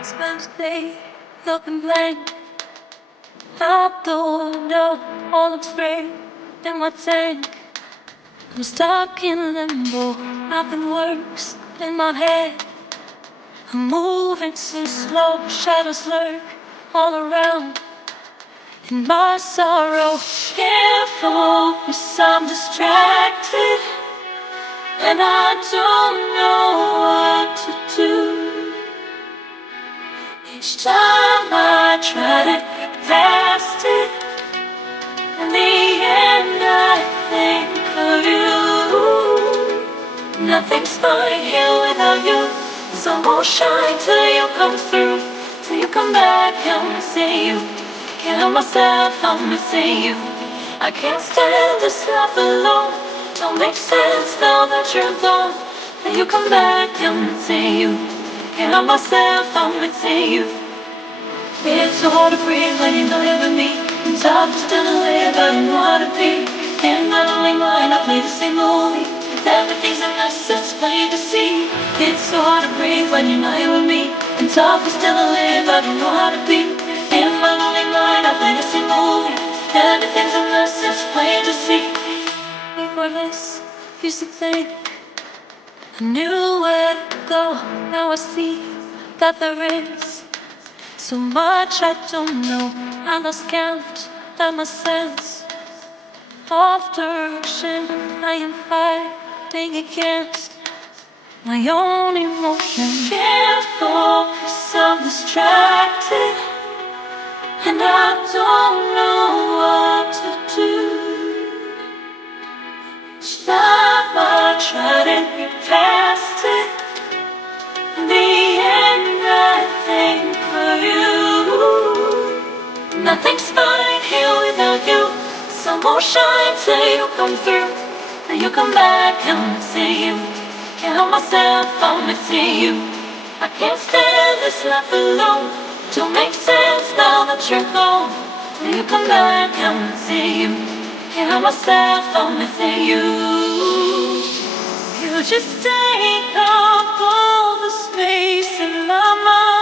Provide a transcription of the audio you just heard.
Spent the day looking blank out the window, all the spray in my tank. I'm stuck in limbo, nothing works in my head. I'm moving too slow, shadows lurk all around. In my sorrow, can't focus, I'm distracted, and I don't know what to do. Each time I try to get past it, in the end I think of you. Nothing's fine here without you. The sun won't shine till you come through. Till you come back, I'm missing you. Can't help myself, I'm missing you. I can't stand this life alone. Don't make sense now that you're gone. Till you come back, I'm missing you. Can't help myself, I'm missing you. It's so hard to breathe when you're not here with me. It's hard to still live, I don't know how to be. In my lonely mind, I play the same movie. Everything's a mess, it's plain to see. It's so hard to breathe when you're not here with me. It's hard to still live, I don't know how to be. In my lonely mind, I play the same movie. Everything's a mess, it's plain to see. Before this, used to think I knew where to go. Now I see that there is so much I don't know. I lost count of my sense of direction. I am fighting against my own emotions. Can't focus, I'm distracted, and I don't know what to do. Each time I try to get past it, in the end I think of you. Nothing's fine here without you. Some more shine till you come through. Then you come back and I see you. Can't help myself, I'm missing you. I can't stand this life alone. Don't make sense now that you're gone. Then you come back and I see you. Can't help myself, I'm missing you. You just take up all the space in my mind.